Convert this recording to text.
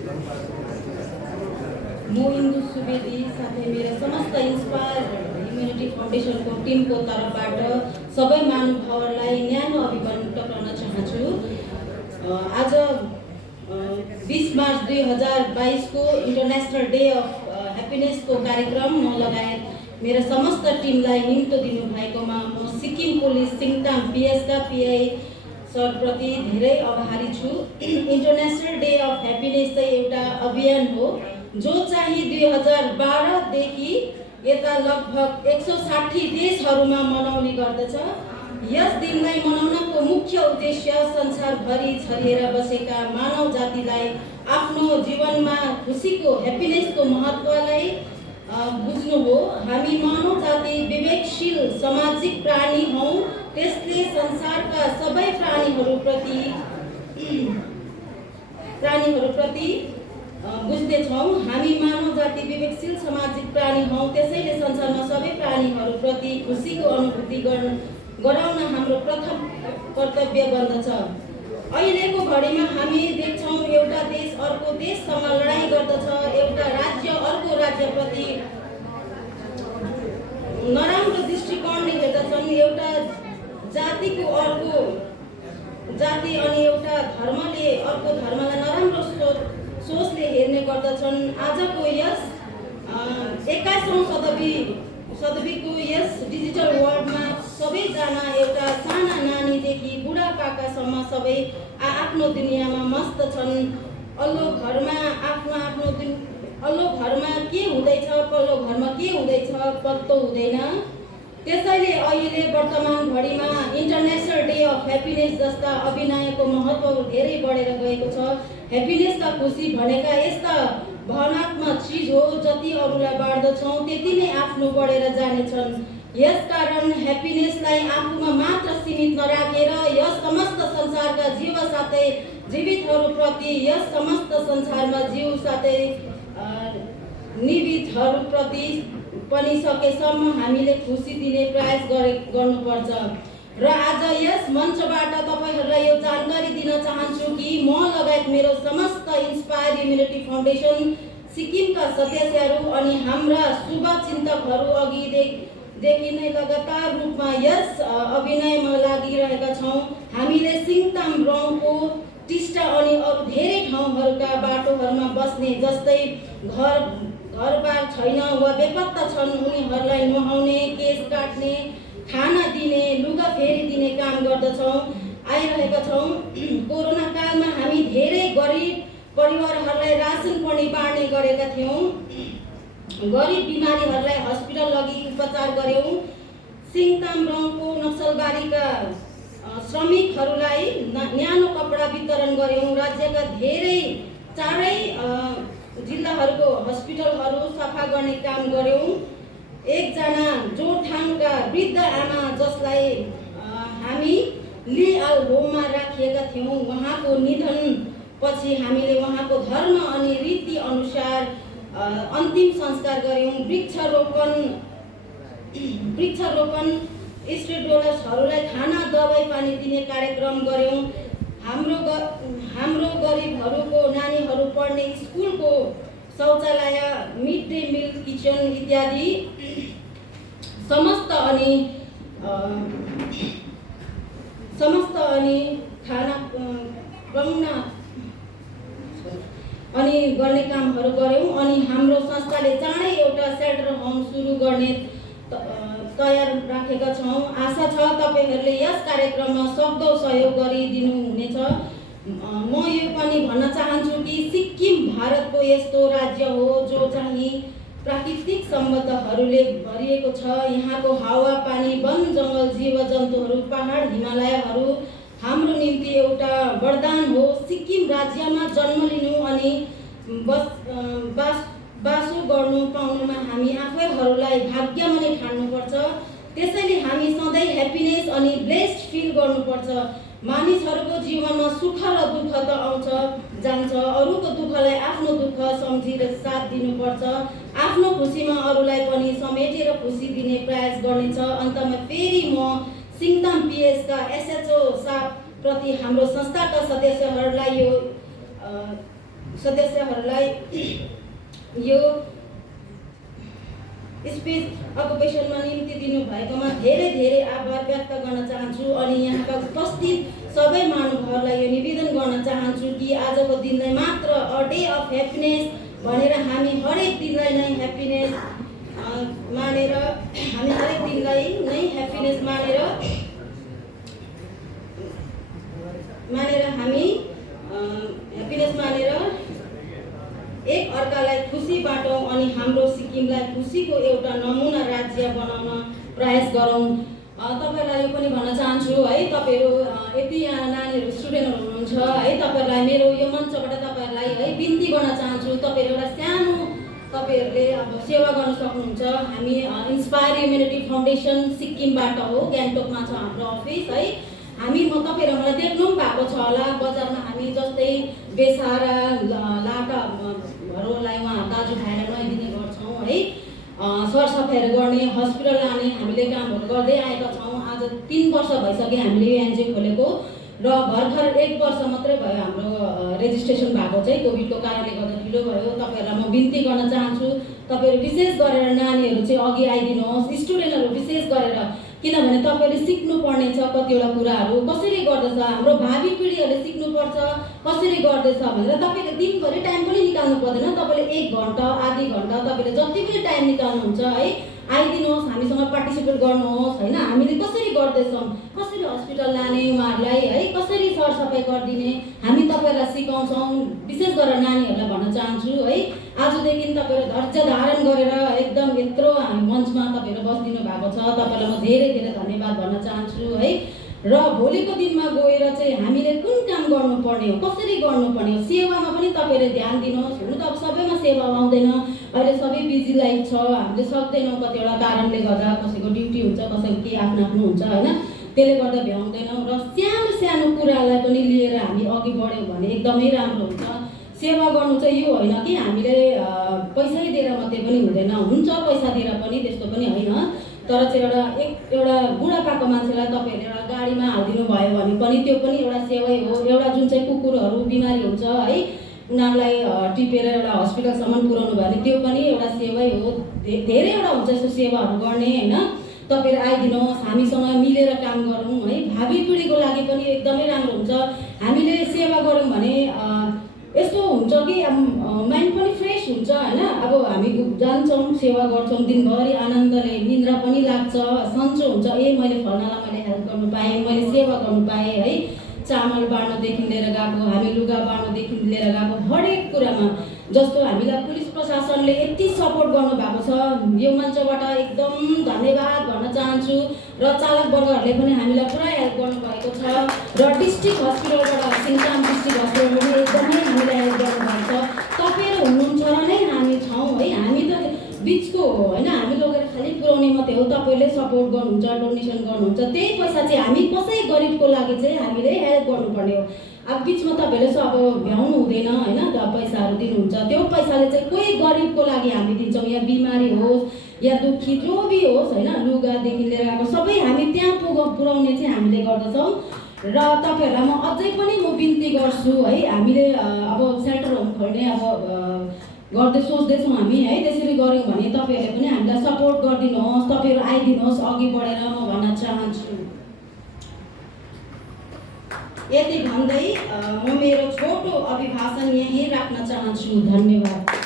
म इन्दु सुवेदी साथै मेरो समस्त इन्स्पायर ह्युम्यानिटी फाउन्डेसनको टिमको तर्फबाट सबै महानुभावहरूलाई न्यानो अभिवादन टक्राउन चाहन्छु। आज 20 मार्च 2022 को इन्टरनेसनल डे अफ ह्याप्पिनेसको कार्यक्रम म लगायत मेरो समस्त टिमलाई निम्तो दिनुभएकोमा म सिक्किम पुलिस सिङताम पिएसका पिआई सरप्रति धेरै आभारी छु। इन्टरनेसनल डे अफ ह्याप्पिनेस चाहिँ एउटा अभियान हो जो चाहिँ 2012 देखि यता लगभग 160 देशहरूमा मनाउने गर्दछ। यस दिनलाई मनाउनको मुख्य उद्देश्य संसारभरि छरिएर बसेका मानव जातिलाई आफ्नो जीवनमा खुसीको ह्याप्पिनेसको महत्त्वलाई बुझ्नु हो। हामी मानव जाति विवेकशील सामाजिक प्राणी हौँ, त्यसले संसारका सबै प्राणीहरूप्रति बुझ्दैछौँ। हामी मानव जाति विवेकशील सामाजिक प्राणी हौँ, त्यसैले संसारमा सबै प्राणीहरूप्रति खुसीको अनुभूति गराउन हाम्रो प्रथम कर्तव्य बन्दछ। अहिलेको घडीमा हामी देख्छौँ एउटा देश अर्को देशसँग लडाइँ गर्दछ, एउटा राज्य अर्को राज्यप्रति नराम्रो दृष्टिकोणले हेर्दछन्, एउटा जातिको अर्को जाति अनि एउटा धर्मले अर्को धर्मलाई नराम्रो सोचले हेर्ने गर्दछन्। आजको यस 21औं शताब्दीको यस डिजिटल वर्ल्डमा सबैजना एउटा साना नानीदेखि बुढापाकासम्म सबै आफ्नो दुनियाँमा मस्त छन्। अल्लो घरमा के हुँदैछ, पल्लो घरमा के हुँदैछ पत्तो हुँदैन। त्यसैले अहिले वर्तमान घडीमा इन्टरनेसनल डे अफ ह्याप्पिनेस जस्ता अभियानको महत्त्व धेरै बढेर गएको छ। ह्याप्पिनेसका खुसी भनेका यस्ता भावनात्मक चिज हो, जति अरूलाई बाँड्दछौँ त्यति नै आफ्नो बढेर जानेछन्। यसकारण ह्याप्पिनेसलाई आफूमा मात्र सीमित नराखेर यस समस्त संसारका जीव साथै जीवितहरूप्रति, यस समस्त संसारमा जीव साथै निवितहरूप्रति पनि सकेसम्म हामीले खुसी दिने प्रयास गर्नुपर्छ। र आज यस मञ्चबाट तपाईहरूलाई यो जानकारी दिन चाहन्छु कि म लगायत मेरो समस्त इन्स्पायर ह्युम्यानिटी फाउन्डेसन सिक्किमका सदस्यहरू अनि हाम्रा शुभचिन्तकहरू अघिदेखि नै लगातार रूपमा यस अभियानमा लागिरहेका छौँ। हामीले सिङताम रङको टिस्टा अनि अरू धेरै ठाउँहरूका बाटोहरूमा बस्ने, जस्तै घरबार छैन वा बेपत्ता छन् उनीहरूलाई नुहाउने, केश काट्ने, खाना दिने, लुगा फेरि दिने काम आइरहेका छौँ। कोरोना कालमा हामी धेरै गरिब परिवारहरूलाई रासन पनि बाँड्ने गरेका थियौँ। गरिब बिमारीहरूलाई हस्पिटल लगी उपचार गऱ्यौँ। सिङताम रङको नक्सलबारीका श्रमिकहरूलाई न्यानो कपडा वितरण गऱ्यौँ। राज्यका चारै जिल्लाहरूको हस्पिटलहरू सफा गर्ने काम गऱ्यौँ। एकजना जोरथाङका वृद्ध आमा जसलाई हामी लिआल होममा राखिएका थियौँ, उहाँको निधनपछि हामीले उहाँको धर्म अनि रीति अनुसार अन्तिम संस्कार गऱ्यौँ। वृक्षरोपण स्ट्रिट डोलर्सहरूलाई खाना, दबाई पानी दिने कार्यक्रम गऱ्यौँ। हाम्रो गरिबहरूको नानीहरू पढ्ने स्कुलको शौचालय, मिड डे मिल किचन इत्यादि समस्त अनि खाना अनि गर्ने कामहरू गऱ्यौँ। अनि हाम्रो संस्थाले चाँडै एउटा सेल्टर होम सुरु गर्ने तयार राखेका छौँ। आशा छ तपाईहरूले यस कार्यक्रममा सक्दो सहयोग गरिदिनु हुनेछ। म यो पनि भन्न चाहन्छु कि सिक्किम भारतको यस्तो राज्य हो जो चाहिँ प्राकृतिक सम्पदाहरूले भरिएको छ। यहाँको हावा पानी, वन जङ्गल, जीव जन्तुहरू, पहाड, हिमालयहरू हाम्रो निम्ति एउटा वरदान हो। सिक्किम राज्यमा जन्म लिनु अनि बासो गर्नु पाउनुमा हामी आफैहरूलाई भाग्यमानी ठान्नुपर्छ। त्यसैले हामी सधैँ ह्याप्पिनेस अनि ब्लेस्ड फिल गर्नुपर्छ। मानिसहरूको जीवनमा सुख र दुःख त आउँछ जान्छ, अरूको दुःखलाई आफ्नो दुःख सम्झेर साथ दिनुपर्छ। आफ्नो खुसीमा अरूलाई पनि समेटेर खुसी दिने प्रयास गर्नेछ। अन्तमा फेरि म सिङताम पिएसका एसएचओ साहब प्रति, हाम्रो संस्थाका सदस्यहरूलाई यो सदस्यहरूलाई यो स्पेस अकुपेसनमा निम्ति दिनुभएकोमा धेरै धेरै आभार व्यक्त गर्न चाहन्छु। अनि यहाँका उपस्थित सबै महानुभावहरूलाई यो निवेदन गर्न चाहन्छु कि आजको दिनलाई मात्र अ डे अफ ह्याप्पिनेस भनेर हामी हरेक दिनलाई नै ह्याप्पिनेस मानेर हामी हरेक दिनलाई नै ह्याप्पिनेस मानेर हामी ह्याप्पिनेस मानेर एक अर्कालाई खुसी बाटौँ अनि हाम्रो सिक्किमलाई खुसीको एउटा नमुना राज्य बनाउन प्रयास गरौँ। तपाईँहरूलाई यो पनि भन्न चाहन्छु है, तपाईँहरू यति यहाँ नानीहरू स्टुडेन्टहरू हुनुहुन्छ है, तपाईँहरूलाई मेरो यो मञ्चबाट तपाईँहरूलाई है बिन्ती गर्न चाहन्छु। तपाईँहरू एउटा सानो तपाईँहरूले अब सेवा गर्न सक्नुहुन्छ। हामी इन्स्पायर ह्युमेनिटी फाउन्डेसन सिक्किमबाट हो, गान्तोकमा छ हाम्रो अफिस है। हामी तपाईँहरू मलाई देख्नु पनि भएको छ होला, बजारमा हामी जस्तै बेसारा लाटाहरूलाई उहाँ दाजु भाइलाई नुहाइदिने गर्छौँ है, सरसफाइहरू गर्ने, हस्पिटल लाने हामीले कामहरू गर्दै आएका छौँ। आज 3 वर्ष भइसक्यो हामीले यो एनजिओ खोलेको र भर्खर 1 वर्ष मात्रै भयो हाम्रो रेजिस्ट्रेसन भएको चाहिँ कोभिडको कारणले गर्दा ढिलो भयो। तपाईँहरूलाई म बिन्ती गर्न चाहन्छु, तपाईँहरू विशेष गरेर नानीहरू चाहिँ अघि आइदिनुहोस्, स्टुडेन्टहरू विशेष गरेर, किनभने तपाईँहरूले सिक्नुपर्ने छ कतिवटा कुराहरू कसरी गर्दछ, हाम्रो भावी पिँढीहरूले सिक्नुपर्छ कसरी गर्दैछ भनेर। तपाईँले दिनभरि टाइम पनि निकाल्नु पर्दैन, तपाईँले 1 घन्टा आधी घन्टा तपाईँले जति पनि टाइम निकाल्नुहुन्छ है आइदिनुहोस्, हामीसँग पार्टिसिपेट गर्नुहोस् होइन। हामीले कसरी गर्दैछौँ, कसरी हस्पिटल लाने उहाँहरूलाई है, कसरी सरसफाइ गरिदिने हामी तपाईँहरूलाई सिकाउँछौँ। विशेष गरेर नानीहरूलाई भन्न चाहन्छु है, आजदेखि तपाईँहरू धैर्य धारण गरेर एकदम यत्रो मञ्चमा तपाईँहरू बसिदिनु भएको छ, तपाईँलाई म धेरै धेरै धन्यवाद भन्न चाहन्छु है। र भोलिको दिनमा गएर चाहिँ हामीले कुन काम गर्नुपर्ने हो, कसरी गर्नुपर्ने हो, सेवामा पनि तपाईँले ध्यान दिनुहोस्। हुनु त अब सबैमा सेवा आउँदैन, अहिले सबै बिजी लाइफ छ, हामीले सक्दैनौँ कतिवटा कारणले गर्दा, कसैको ड्युटी हुन्छ, कसैको के आफ्नो आफ्नो हुन्छ होइन, त्यसले गर्दा भ्याउँदैनौँ। र सानो सानो कुरालाई पनि लिएर हामी अघि बढ्यौँ भने एकदमै राम्रो हुन्छ। सेवा गर्नु चाहिँ यो होइन कि हामीले पैसै दिएर मात्रै पनि हुँदैन, हुन्छ पैसा दिएर पनि, त्यस्तो पनि होइन। तर चाहिँ एउटा बुढापाको मान्छेलाई तपाईँहरूले एउटा गाडीमा हालिदिनु भयो भने पनि त्यो पनि एउटा सेवै हो। एउटा जुन चाहिँ कुकुरहरू बिमारी हुन्छ है, उनीहरूलाई टिपेर एउटा हस्पिटलसम्म पुर्याउनु भयो भने त्यो पनि एउटा सेवै हो। धेरैवटा हुन्छ यस्तो सेवाहरू गर्ने होइन। तपाईँहरू आइदिनुहोस्, हामीसँग मिलेर काम गरौँ है, भावी पिँढीको लागि पनि एकदमै राम्रो हुन्छ। हामीले सेवा गऱ्यौँ भने यस्तो हुन्छ कि माइन्ड पनि फ्रेस हुन्छ होइन। अब हामी जान्छौँ सेवा गर्छौँ दिनभरि आनन्दले, निन्द्रा पनि लाग्छ, सन्चो हुन्छ, मैले फल्नालाई मैले हेल्प गर्नु पाएँ, मैले सेवा गर्नु पाएँ है। चामल बाँड्नदेखि लिएर गएको, हामी लुगा बाँड्नदेखि लिएर गएको, हरेक कुरामा जस्तो हामीलाई पुलिस प्रशासनले यति सपोर्ट गर्नुभएको छ, यो मञ्चबाट एकदम धन्यवाद भन्न चाहन्छु। र चालक वर्गहरूले पनि हामीलाई पुरा हेल्प गर्नुभएको छ। र डिस्ट्रिक्ट हस्पिटलबाट सिङताम डिस्ट्रिक्ट हस्पिटलबाट पनि एकदमै हामीलाई हेल्प गर्नुभएको छ। तपाईँहरू हुनुहुन्छ र नै हामी छौँ है, हामी त बिचको होइन, हामी लगेर खालि पुर्याउने मात्रै हो, तपाईँहरूले सपोर्ट गर्नुहुन्छ, डोनेसन गर्नुहुन्छ, त्यही पैसा चाहिँ हामी कसै गरिबको लागि चाहिँ हामीले हेल्प गर्नुपर्ने हो। अब बिचमा तपाईँहरूले अब भ्याउनु हुँदैन होइन, पैसाहरू दिनुहुन्छ, त्यो पैसाले चाहिँ कोही गरिबको लागि हामी दिन्छौँ, या बिमारी होस् या दुःखी जो भी होस् होइन, लुगादेखि लिएर अब सबै हामी त्यहाँ पुर्याउने चाहिँ हामीले गर्दछौँ। र तपाईँहरूलाई म अझै पनि म बिन्ती गर्छु है, हामीले अब सेल्टर होम खोल्ने अब गर्दै सोच्दैछौँ हामी है। त्यसरी गऱ्यौँ भने तपाईँहरूले पनि हामीलाई सपोर्ट गरिदिनुहोस्, तपाईँहरू आइदिनुहोस् अघि बढेर म भन्न चाहन्छु। यति भन्दै म मेरो छोटो अभिभाषण यहीँ राख्न चाहन्छु। धन्यवाद।